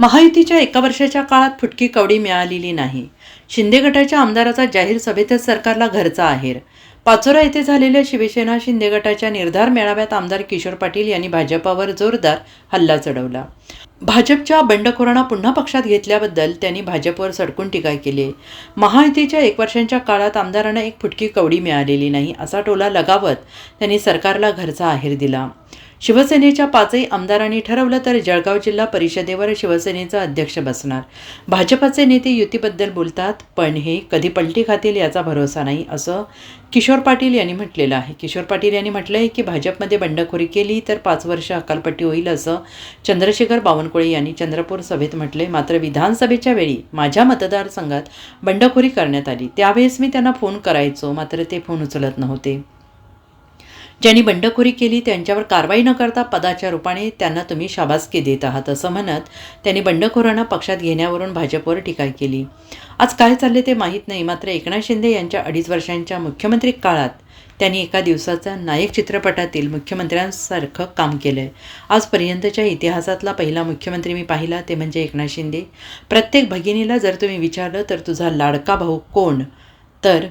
महायुतीच्या एका वर्षाच्या काळात फुटकी कवडी मिळालेली नाही. शिंदे गटाच्या आमदाराचा जाहीर सभेतच सरकारला घरचा आहेर. पाचोरा येथे झालेल्या शिवसेना शिंदे गटाच्या निर्धार मेळाव्यात आमदार किशोर पाटील यांनी भाजपावर जोरदार हल्ला चढवला. भाजपच्या बंडखोरांना पुन्हा पक्षात घेतल्याबद्दल त्यांनी भाजपवर सडकून टीका केली. आहे. महायुतीच्या एक वर्षांच्या काळात आमदारांना एक फुटकी कवडी मिळालेली नाही असा टोला लगावत त्यांनी सरकारला घरचा आहेर दिला. शिवसेनेच्या पाचही आमदारांनी ठरवलं तर जळगाव जिल्हा परिषदेवर शिवसेनेचा अध्यक्ष बसणार. भाजपाचे नेते युतीबद्दल बोलतात पण हे कधी पलटी खातील याचा भरोसा नाही असं किशोर पाटील यांनी म्हटलेलं आहे. किशोर पाटील यांनी म्हटलं आहे की भाजपमध्ये बंडखोरी केली तर पाच वर्ष अकालपट्टी होईल असं चंद्रशेखर बावनकुळे यांनी चंद्रपूर सभेत म्हटले मात्र विधानसभेच्या वेळी माझ्या मतदारसंघात बंडखोरी करण्यात आली. त्यावेळेस मी त्यांना फोन करायचो मात्र ते फोन उचलत नव्हते. ज्यांनी बंडखोरी केली त्यांच्यावर कारवाई न करता पदाच्या रूपाने त्यांना तुम्ही शाबासकी देत आहात असं म्हणत त्यांनी बंडखोरांना पक्षात घेण्यावरून भाजपवर टीका केली. आज काय चालले ते माहीत नाही मात्र एकनाथ शिंदे यांच्या अडीच वर्षांच्या मुख्यमंत्री काळात त्यांनी एका दिवसाचा नायक चित्रपटातील मुख्यमंत्र्यांसारखं काम केलं आहे आजपर्यंतच्या इतिहासातला पहिला मुख्यमंत्री मी पाहिला ते म्हणजे एकनाथ शिंदे. प्रत्येक भगिनीला जर तुम्ही विचारलं तर तुझा लाडका भाऊ कोण? तर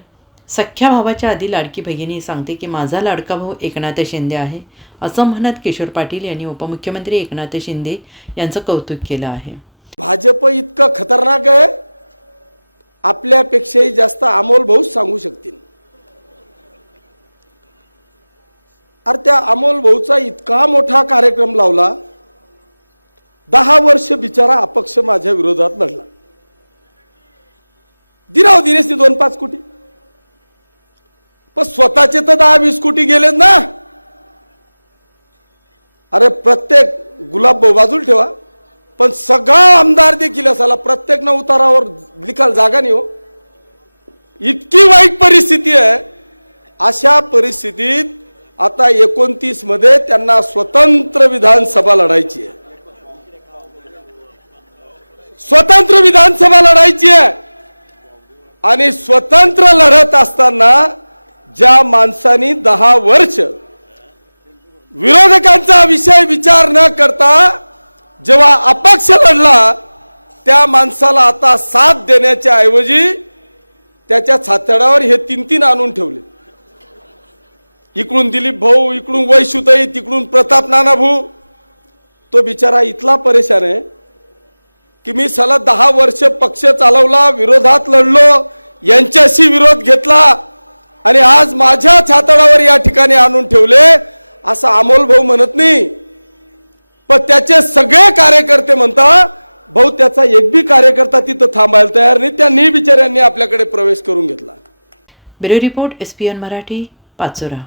सख्ख्या भावाच्या आधी लाडकी भगिनी सांगते की माझा लाडका भाऊ एकनाथ शिंदे आहे असं म्हणत किशोर पाटील यांनी उपमुख्यमंत्री एकनाथ शिंदे यांचं कौतुक केलं आहे. भाजप इतकं खतरनाक आहे आपल्यापेक्षाही जास्त अमोल भाऊच सांगू शकतील. अरे त्या अमोल भाऊचा इतका मोठा कार्यक्रम लावला दहा वर्ष बिचारा अपक्ष माझ्या विरोधात लढला. दिराव दिनेश दोन पाच कोटी. पण स्वतःचे तर दहा वीस कोटी गेलेत ना. अरे प्रत्येक गुलाब भाऊ बाजूला ठेवा. पण सगळा आमदार देखील असाला प्रत्येक न उतारावर लिखाल जागा नाही हो. इतकी वाईट परिस्थिती आहे. अशा परिस्थितीत आता एकोणतीसमध्ये त्यांना स्वतंत्र विधानसभा लढायची आहे. स्वतंत्र विधानसभा लढायची आहे. आणि स्वतंत्र लढत असताना ज्या माणसानी दहा वर्ष विरोधकांचा विषय विचार न करता जेव्हा अपक्ष लढला त्या माणसाला आता साथ देण्याच्या ऐवजी त्याच्या छातडावर हे तीन तीन आणून ठेवले. इकडून दिलीप भाऊ इकडून वैशुताई तिकडून प्रताप नाना भाऊ. तो बिचारा इतला परेशान आहे की मी सलग दहा वर्ष पक्ष चालवला विरोधात लढलो यांच्याशी विरोध घेतला आणि आज माझ्या छातडावर या ठिकाणी आणून ठेवले असं अमोल भाऊ म्हणत नाही. पण त्याचे सगळे कार्यकर्ते म्हणता भाऊ त्याचा एक बी कार्यकर्ता तिथं थांबायला तयार नाही. त्यांनी बिचाऱ्यांनी आपल्याकडे प्रवेश करून घेतला. Bureau report S P N Marathi Pachora.